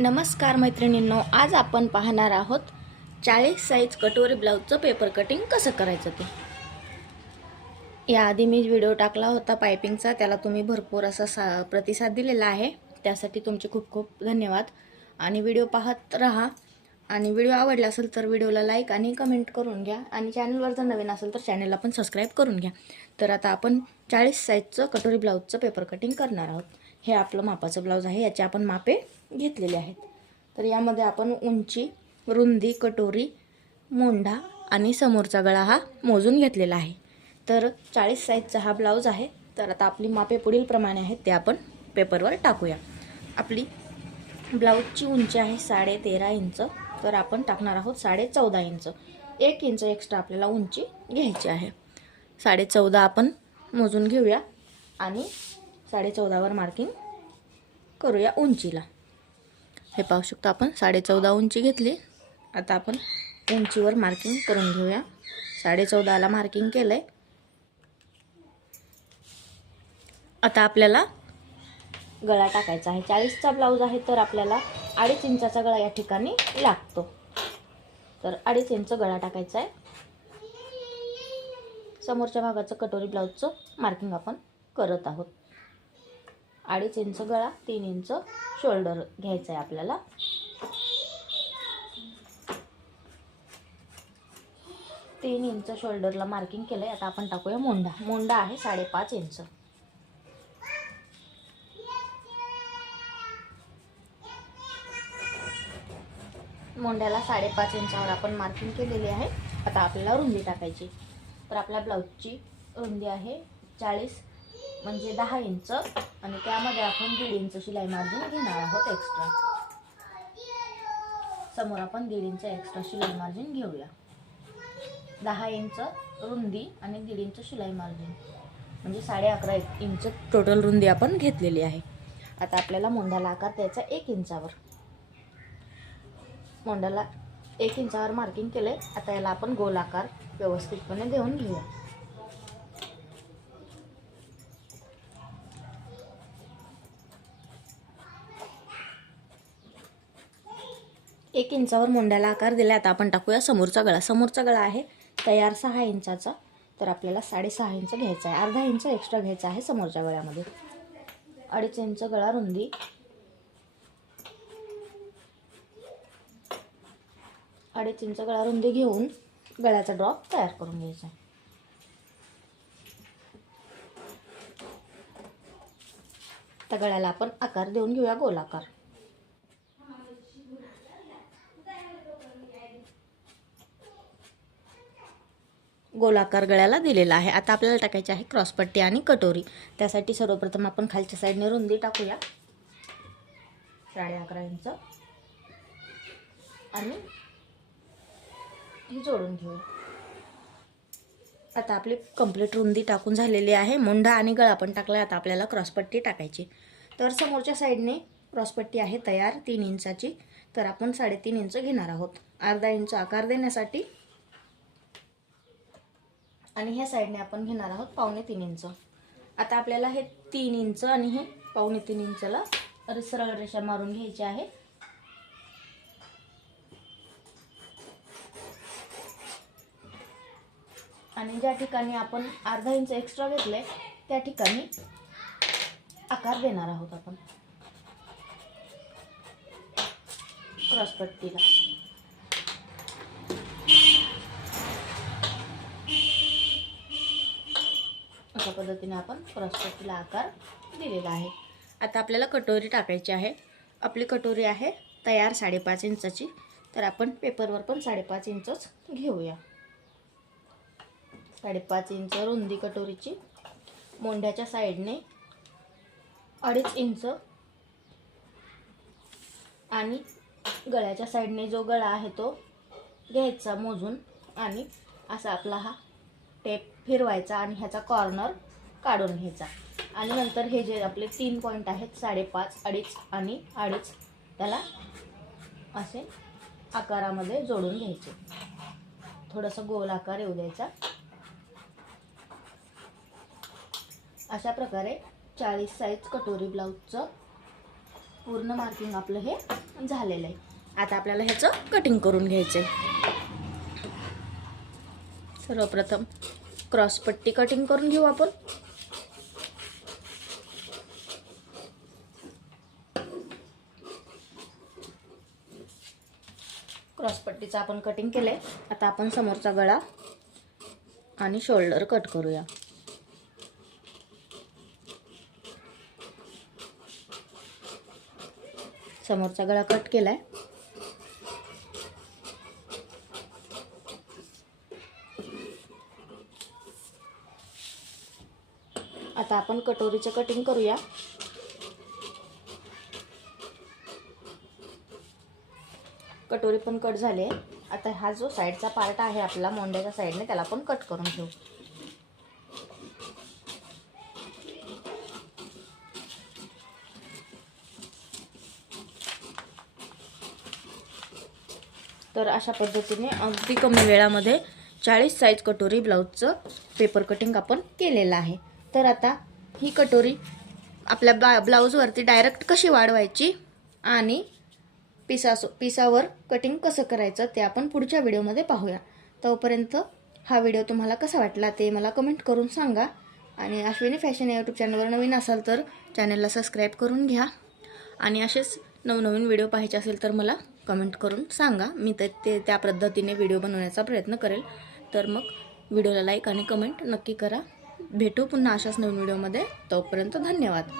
नमस्कार मैत्रिणींनो, आज आपण पाहणार आहोत 40 साईज कटोरी ब्लाऊजचं पेपर कटिंग कसं करायचं ते। याआधी मी व्हिडिओ टाकला होता पायपिंगचा, त्याला तुम्ही भरपूर असा प्रतिसाद दिलेला आहे, त्यासाठी तुमचे खूप खूप धन्यवाद। आणि व्हिडिओ पाहत राहा आणि व्हिडिओ आवडला असेल तर व्हिडिओला लाईक आणि कमेंट करून घ्या आणि चॅनलवर जर नवीन असेल तर चॅनलला पण सबस्क्राईब करून घ्या। तर आता आपण 40 साईजचं कटोरी ब्लाऊजचं पेपर कटिंग करणार आहोत। हे आपलं मापाचं ब्लाऊज आहे, याचे आपण मापे घेतलेले आहेत। तर यामध्ये आपण उंची, रुंदी, कटोरी, मोंढा आणि समोरचा गळा हा मोजून घेतलेला आहे। तर 40 साईजचा हा ब्लाऊज आहे। तर आता आपली मापे पुढील प्रमाणे आहेत, ते आपण पेपरवर टाकूया। आपली ब्लाऊजची उंची आहे 13.5 इंच, तर आपण टाकणार आहोत 14.5 इंच। 1 इंच एक्स्ट्रा आपल्याला उंची घ्यायची आहे। 14.5 आपण मोजून घेऊया आणि 14.5 वर मार्किंग करूया उंचीला। हे पाहू शकता आपण 14.5 उंची घेतली। आता आपण उंचीवर मार्किंग करून घेऊया। 14.5 ला मार्किंग केलंय। आता आपल्याला गळा टाकायचा आहे। 40 चा ब्लाऊज आहे, तर आपल्याला 2.5 इंचाचा गळा या ठिकाणी लागतो। तर 2.5 इंच गळा टाकायचा आहे। समोरच्या भागाचं कटोरी ब्लाऊजचं मार्किंग आपण करत आहोत। 2.5 इंच गळा, 3 इंच शोल्डर घ्यायचा आहे आपल्याला। तीन इंच शोल्डरला मार्किंग केलंय। आता आपण टाकूया मोंढा। मोंढा आहे 5.5 इंच। मोंढ्याला 5.5 इंचावर आपण मार्किंग केलेली आहे। आता आपल्याला रुंदी टाकायची। तर आपल्या ब्लाऊजची रुंदी आहे 40 म्हणजे 10 इंच आणि त्यामध्ये आपण 1.5 इंच शिलाई मार्जिन घेणार आहोत एक्स्ट्रा। समोर आपण 1.5 इंच एक्स्ट्रा शिलाई मार्जिन घेऊया। 10 इंच रुंदी आणि 1.5 इंच शिलाई मार्जिन म्हणजे 11.5 इंच टोटल रुंदी आपण घेतलेली आहे। आता आपल्याला मोंढ्याला आकार द्यायचा 1 इंचावर। मोंढ्याला 1 इंचावर मार्किंग केले। आता याला आपण गोल आकार व्यवस्थितपणे देऊन घेऊया। एक इंचावर मोंढ्याला आकार दिला। आता आपण टाकूया समोरचा गळा। समोरचा गळा आहे तयार 6 इंचाचा, तर आपल्याला 6.5 इंच घ्यायचा आहे। अर्धा इंच एक्स्ट्रा घ्यायचा आहे समोरच्या गळ्यामध्ये। 2.5 इंच गळा रुंदी, 2.5 इंच गळा रुंदी घेऊन गळ्याचा ड्रॉप तयार करून घ्यायचा आहे। त्या गळ्याला आपण आकार देऊन घेऊया गोल आकार। गोलाकार गळ्याला दिलेला आहे। आता आपल्याला टाकायची आहे क्रॉसपट्टी आणि कटोरी। त्यासाठी सर्वप्रथम आपण खालच्या साईडने रुंदी टाकूया 11.5 इंच आणि हे जोडून घेऊया। आता आपली कंप्लीट रुंदी टाकून झालेली आहे। मोंढा आणि गळा पण टाकला। आता आपल्याला क्रॉसपट्टी टाकायची। तर समोरच्या साईडने क्रॉसपट्टी आहे तयार 3 इंचाची, तर आपण 3.5 इंच घेणार आहोत अर्धा इंच आकार देण्यासाठी। आणि ह्या साईडने आपण घेणार आहोत 2.25 इंच। आता आपल्याला हे 3 इंच आणि हे 2.25 इंचला सरळ रेषा मारून घ्यायची आहे। आणि ज्या ठिकाणी आपण अर्धा इंच एक्स्ट्रा घेतले त्या ठिकाणी आकार देणार आहोत आपण क्रॉसपट्टीला। अशा पद्धतीने आपण क्रॉसपट्टीला आकार दिलेला आहे। आता आपल्याला कटोरी टाकायची आहे। आपली कटोरी आहे तयार 5.5 इंचाची, तर आपण पेपरवर पण 5.5 इंचच घेऊया। 5.5 इंच रुंदी कटोरीची। मोंढ्याच्या साईडने 2.5 इंच आणि गळ्याच्या साईडने जो गळा आहे तो घ्यायचा मोजून आणि असा आपला हा टेप फिरवायचा आणि ह्याचा कॉर्नर काढून घ्यायचा। आणि नंतर हे जे आपले 3 पॉइंट आहेत 5.5, 2.5 आणि 2.5, त्याला असे आकारामध्ये जोडून घ्यायचे। थोडासा गोल आकार येऊ द्यायचा। अशा प्रकारे 40 साईज कटोरी ब्लाऊजचं पूर्ण मार्किंग आपलं हे झालेलं आहे. आता आपल्याला ह्याचं कटिंग करून घ्यायचं आहे. सर्वप्रथम क्रॉसपट्टी कटिंग करून घेऊ आपण. क्रॉसपट्टीचं आपण कटिंग केलंय. आता आपण समोरचा गळा आणि शोल्डर कट करूया. समोरचा गळा कट केलाय. आता आपण कटोरीचं कटिंग करूया. कटोरी पण कट झाले. आता हा जो साईडचा पार्ट आहे आपला मोंड्याच्या साईडने त्याला आपण कट करून घेऊ. तर अशा पद्धतीने अगदी कमी वेळामध्ये 40 साईज कटोरी ब्लाऊजचं पेपर कटिंग आपण केलेलं आहे. तर आता ही कटोरी आपल्या ब्लाऊजवरती डायरेक्ट कशी वाढवायची आणि पिसावर कटिंग कसं करायचं ते आपण पुढच्या व्हिडिओमध्ये पाहूया. तोपर्यंत हा व्हिडिओ तुम्हाला कसा वाटला ते मला कमेंट करून सांगा. आणि अश्विनी फॅशन या यूट्यूब चॅनलवर नवीन असाल तर चॅनलला सबस्क्राईब करून घ्या. आणि असेच नवनवीन व्हिडिओ पाहायचे असेल तर मला कमेंट करून सांगा. मी तर त्या पद्धतीने व्हिडिओ बनवण्याचा प्रयत्न करेल. तर मग व्हिडिओला लाईक आणि कमेंट नक्की करा. भेटू पुन्हा अशाच नवीन व्हिडिओमध्ये. तोपर्यंत धन्यवाद.